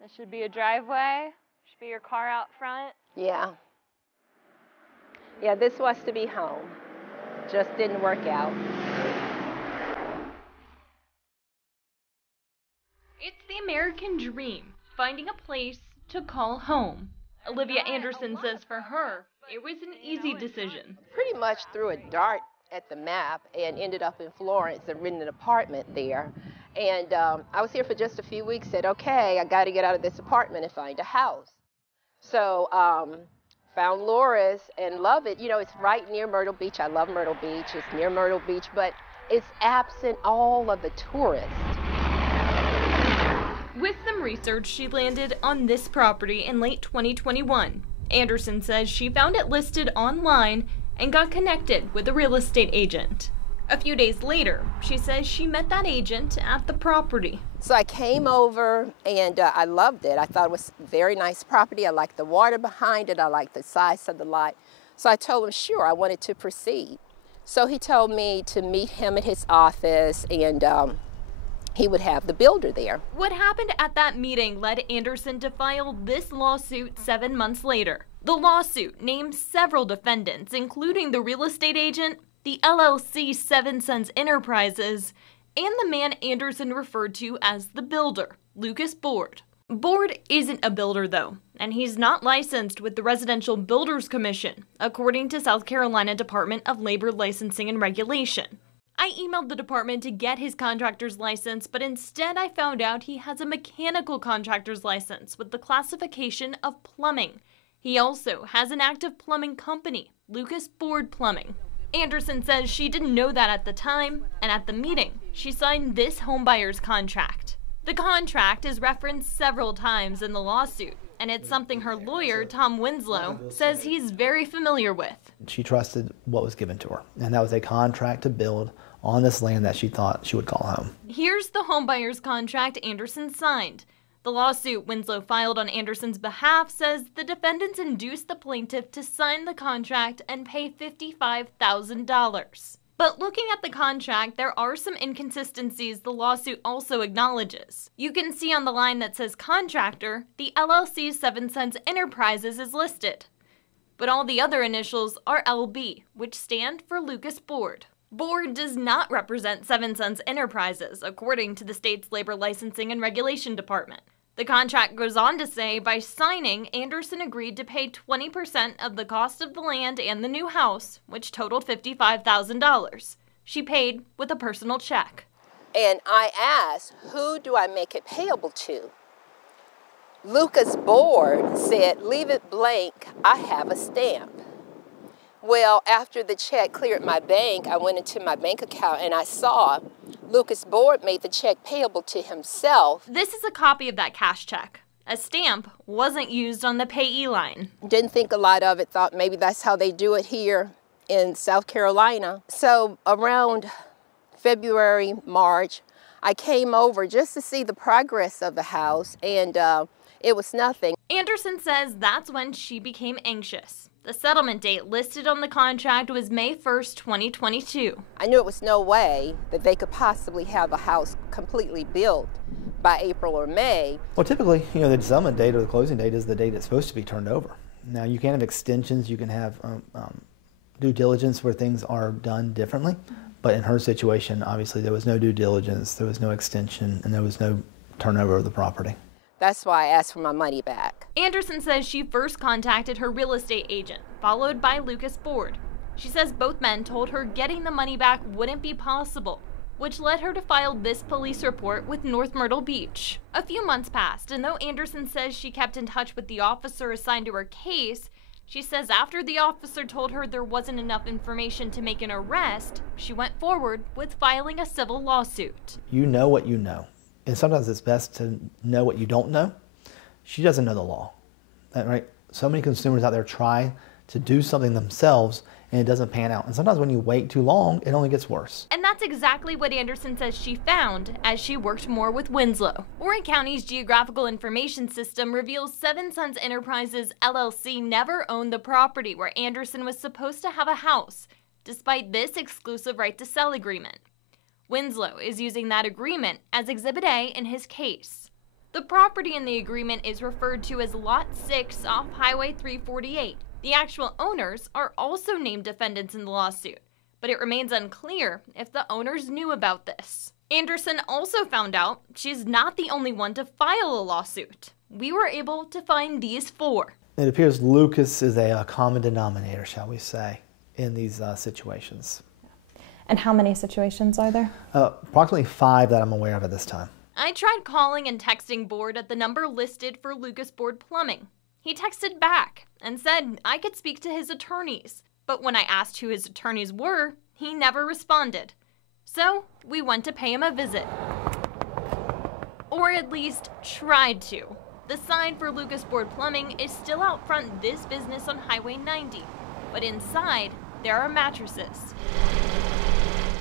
This should be a driveway. Should be your car out front. Yeah. Yeah, this was to be home. Just didn't work out. It's the American dream, finding a place to call home. Olivia Anderson says for her, it was an easy decision. Pretty much threw a dart at the map and ended up in Florence and rented an apartment there. And I was here for just a few weeks, said, okay, I got to get out of this apartment and find a house. So found Laura's and love it. You know, it's right near Myrtle Beach. I love Myrtle Beach. It's near Myrtle Beach, but it's absent all of the tourists. With some research, she landed on this property in late 2021. Anderson says she found it listed online and got connected with a real estate agent. A few days later, she says she met that agent at the property. So I came over and I loved it. I thought it was a very nice property. I liked the water behind it. I liked the size of the lot. So I told him, sure, I wanted to proceed. So he told me to meet him at his office and he would have the builder there. What happened at that meeting led Anderson to file this lawsuit 7 months later. The lawsuit names several defendants, including the real estate agent, the LLC 7 Sons Enterprises, and the man Anderson referred to as the builder, Lucas Board. Board isn't a builder, though, and he's not licensed with the Residential Builders Commission, according to South Carolina Department of Labor Licensing and Regulation. I emailed the department to get his contractor's license, but instead I found out he has a mechanical contractor's license with the classification of plumbing. He also has an active plumbing company, Lucas Board Plumbing. Anderson says she didn't know that at the time, and at the meeting, she signed this homebuyer's contract. The contract is referenced several times in the lawsuit, and it's something her lawyer, Tom Winslow, says he's very familiar with. She trusted what was given to her, and that was a contract to build on this land that she thought she would call home. Here's the homebuyer's contract Anderson signed. The lawsuit Winslow filed on Anderson's behalf says the defendants induced the plaintiff to sign the contract and pay $55,000. But looking at the contract, there are some inconsistencies the lawsuit also acknowledges. You can see on the line that says contractor, the LLC 7 Sons Enterprises is listed. But all the other initials are LB, which stand for Lucas Board. Board does not represent 7 Sons Enterprises, according to the state's Labor Licensing and Regulation Department. The contract goes on to say, by signing, Anderson agreed to pay 20% of the cost of the land and the new house, which totaled $55,000. She paid with a personal check. And I asked, who do I make it payable to? Lucas Board said, leave it blank, I have a stamp. Well, after the check cleared my bank, I went into my bank account and I saw Lucas Board made the check payable to himself. This is a copy of that cash check. A stamp wasn't used on the payee line. Didn't think a lot of it, thought maybe that's how they do it here in South Carolina. So around February, March, I came over just to see the progress of the house, and it was nothing. Anderson says that's when she became anxious. The settlement date listed on the contract was May 1st, 2022. I knew it was no way that they could possibly have a house completely built by April or May. Well, typically, the settlement date or the closing date is the date it's supposed to be turned over. Now, you can have extensions, you can have due diligence where things are done differently, but in her situation, obviously, there was no due diligence, there was no extension, and there was no turnover of the property. That's why I asked for my money back. Anderson says she first contacted her real estate agent, followed by Lucas Board. She says both men told her getting the money back wouldn't be possible, which led her to file this police report with North Myrtle Beach. A few months passed, and though Anderson says she kept in touch with the officer assigned to her case, she says after the officer told her there wasn't enough information to make an arrest, she went forward with filing a civil lawsuit. You know what you know. And sometimes it's best to know what you don't know. She doesn't know the law, right? So many consumers out there try to do something themselves and it doesn't pan out. And sometimes when you wait too long, it only gets worse. And that's exactly what Anderson says she found as she worked more with Winslow. Warren County's Geographical Information System reveals 7 Sons Enterprises LLC never owned the property where Anderson was supposed to have a house, despite this exclusive right to sell agreement. Winslow is using that agreement as Exhibit A in his case. The property in the agreement is referred to as Lot 6 off Highway 348. The actual owners are also named defendants in the lawsuit, but it remains unclear if the owners knew about this. Anderson also found out she's not the only one to file a lawsuit. We were able to find these 4. It appears Lucas is a common denominator, shall we say, in these situations. And how many situations are there? Approximately 5 that I'm aware of at this time. I tried calling and texting Board at the number listed for Lucas Board Plumbing. He texted back and said I could speak to his attorneys, but when I asked who his attorneys were, he never responded. So we went to pay him a visit. Or at least tried to. The sign for Lucas Board Plumbing is still out front this business on Highway 90, but inside there are mattresses.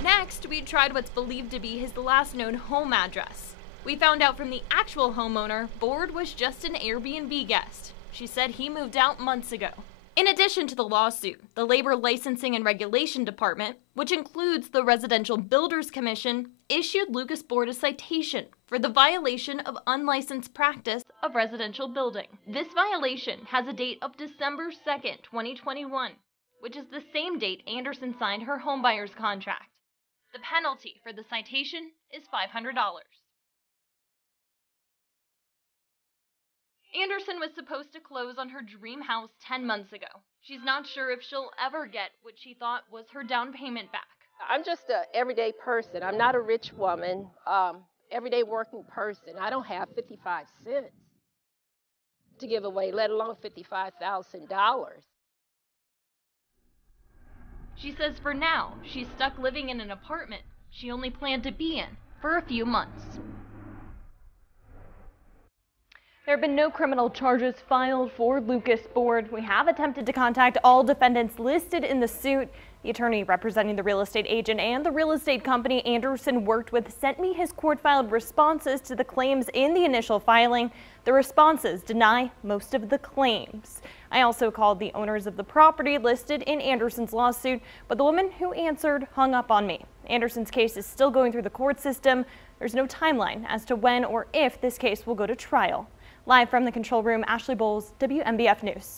Next, we tried what's believed to be his last known home address. We found out from the actual homeowner, Board was just an Airbnb guest. She said he moved out months ago. In addition to the lawsuit, the Labor Licensing and Regulation Department, which includes the Residential Builders Commission, issued Lucas Board a citation for the violation of unlicensed practice of residential building. This violation has a date of December 2nd, 2021, which is the same date Anderson signed her homebuyer's contract. The penalty for the citation is $500. Anderson was supposed to close on her dream house 10 months ago. She's not sure if she'll ever get what she thought was her down payment back. I'm just an everyday person. I'm not a rich woman, everyday working person. I don't have 55 cents to give away, let alone $55,000. She says for now, she's stuck living in an apartment she only planned to be in for a few months. There have been no criminal charges filed for Lucas Board. We have attempted to contact all defendants listed in the suit. The attorney representing the real estate agent and the real estate company Anderson worked with sent me his court-filed responses to the claims in the initial filing. The responses deny most of the claims. I also called the owners of the property listed in Anderson's lawsuit, but the woman who answered hung up on me. Anderson's case is still going through the court system. There's no timeline as to when or if this case will go to trial. Live from the control room, Ashley Bowles, WMBF News.